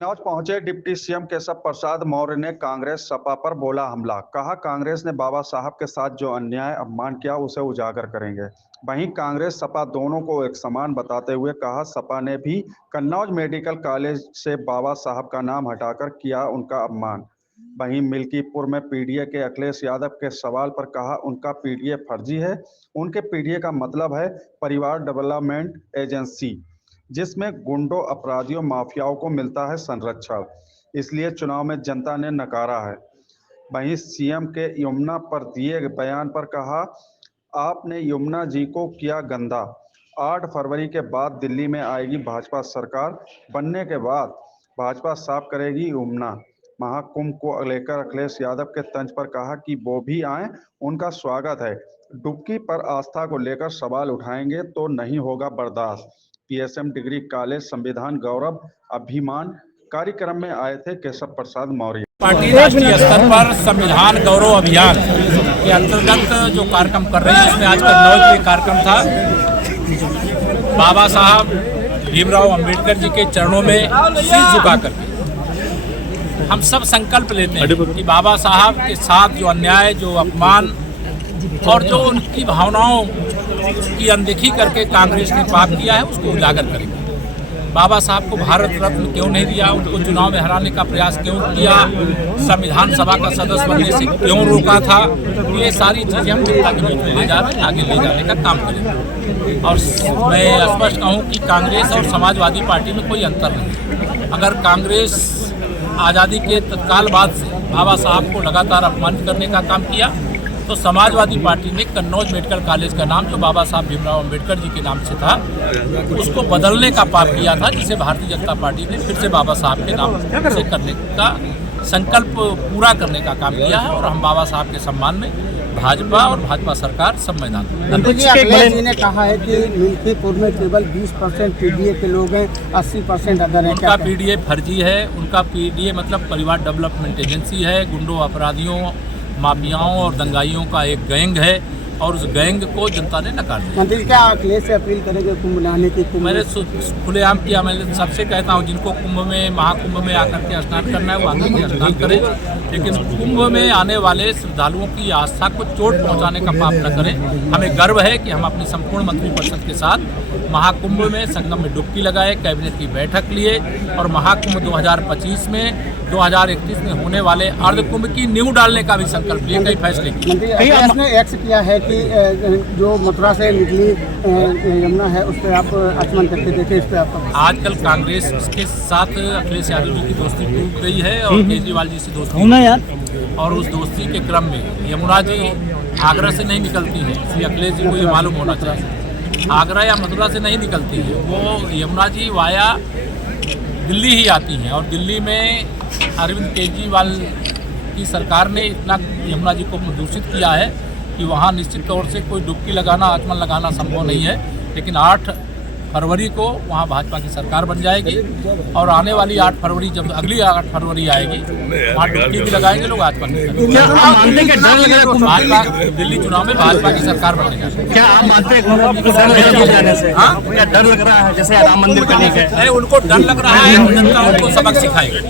कन्नौज पहुंचे deputy CM Keshav Prasad Maurya ने कांग्रेस सपा पर बोला हमला। कहा, कांग्रेस ने बाबा साहब के साथ जो अन्याय अपमान किया उसे उजागर करेंगे। वहीं कांग्रेस सपा दोनों को एक समान बताते हुए कहा, सपा ने भी कन्नौज मेडिकल कॉलेज से बाबा साहब का नाम हटाकर किया उनका अपमान। वहीं मिल्कीपुर में पीडीए के अखिलेश यादव के सवाल पर कहा, उनका पीडीए फर्जी है। उनके पीडीए का मतलब है परिवार डेवलपमेंट एजेंसी, जिसमें गुंडों, अपराधियों, माफियाओं को मिलता है संरक्षण। इसलिए चुनाव में जनता ने नकारा है। वहीं सीएम के यमुना पर दिए बयान पर कहा, आपने यमुना जी को किया गंदा। 8 फरवरी के बाद दिल्ली में आएगी भाजपा सरकार। बनने के बाद भाजपा साफ करेगी यमुना। महाकुंभ को लेकर अखिलेश यादव के तंज पर कहा कि वो भी आए, उनका स्वागत है। डुबकी पर आस्था को लेकर सवाल उठाएंगे तो नहीं होगा बर्दाश्त। पीएसएम डिग्री कॉलेज संविधान गौरव अभिमान कार्यक्रम में आए थे केशव प्रसाद मौर्य। पार्टी राष्ट्रीय स्तर पर संविधान गौरव अभियान के अंतर्गत जो कार्यक्रम कर रही है, इसमें आज कन्नौज में कार्यक्रम था। बाबा साहब भीमराव अंबेडकर जी के चरणों में सिर झुकाकर हम सब संकल्प लेते हैं कि बाबा साहब के साथ जो अन्याय, जो अपमान और जो उनकी भावनाओं की अनदेखी करके कांग्रेस ने पाप किया है, उसको उजागर करेंगे। बाबा साहब को भारत रत्न क्यों नहीं दिया, उनको चुनाव में हराने का प्रयास क्यों किया, संविधान सभा का सदस्य बनने से क्यों रोका था, ये सारी चीज़ें हम जनता के बीच में ले जा रहे हैं, आगे ले जाने का काम करेंगे। और मैं स्पष्ट कहूँ कि कांग्रेस और समाजवादी पार्टी में कोई अंतर नहीं। अगर कांग्रेस आज़ादी के तत्काल बाद से बाबा साहब को लगातार अपमानित करने का काम किया, तो समाजवादी पार्टी ने कन्नौज मेडिकल कॉलेज का नाम, जो बाबा साहब भीमराव अंबेडकर जी के नाम से था, उसको बदलने का पाप किया था, जिसे भारतीय जनता पार्टी ने फिर से बाबा साहब के नाम से करने का संकल्प पूरा करने का काम किया है। और हम बाबा साहब के सम्मान में भाजपा और भाजपा सरकार सब मैदान में। अखिलेश जी ने कहा है कि मिल्कीपुर में केवल 20% पीडीए के लोग हैं, 80% अदर हैं। उनका पीडीए फर्जी है। उनका पीडीए मतलब परिवार डेवलपमेंट एजेंसी है। गुंडों, अपराधियों, माफियाओं और दंगाइयों का एक गैंग है, और उस गैंग को जनता ने नकार दिया। मंत्री, क्या अखिलेश से अपील करेंगे कुंभ नहाने की? मैंने खुलेआम किया। मैं सबसे कहता हूँ, जिनको कुंभ में, महाकुंभ में आकर के स्नान करना है वो आकर के स्नान करें, लेकिन कुंभ में आने वाले श्रद्धालुओं की आस्था को चोट पहुँचाने का पाप न करें। हमें गर्व है कि हम अपनी संपूर्ण मंत्रिपरिषद के साथ महाकुंभ में संगम में डुबकी लगाए, कैबिनेट की बैठक लिए, और महाकुंभ 2025 में 2031 में होने वाले अर्धकुंभ की नींव डालने का भी संकल्प लिए, कई फैसले किए। मंत्री, अखिलेश ने एक्स किया है कि जो मथुरा से निकली यमुना है उस पर आप आचमन करके देखें। इस पर आप आजकल कांग्रेस के साथ अखिलेश यादव जी की दोस्ती टूट गई है और केजरीवाल जी से दोस्ती यार, और उस दोस्ती के क्रम में यमुना जी आगरा से नहीं निकलती है, इसलिए अखिलेश जी को ये मालूम होना चाहिए। आगरा या मथुरा से नहीं निकलती है, वो यमुना जी वाया दिल्ली ही आती हैं, और दिल्ली में अरविंद केजरीवाल की सरकार ने इतना यमुना जी को दूषित किया है कि वहाँ निश्चित तौर से कोई डुबकी लगाना, आचमन लगाना संभव नहीं है। लेकिन 8 फरवरी को वहाँ भाजपा की सरकार बन जाएगी, और आने वाली 8 फरवरी, जब अगली 8 फरवरी आएगी, वहाँ डुबकी भी लगाएंगे लोग, आचमन भी करेंगे। भाजपा दिल्ली चुनाव में भाजपा की सरकार बनेगा। क्या आप मानते हैं क्या डर लग रहा है, जैसे राम मंदिर करने का? उनको डर लग रहा है, जनता उनको सबक सिखाएगी।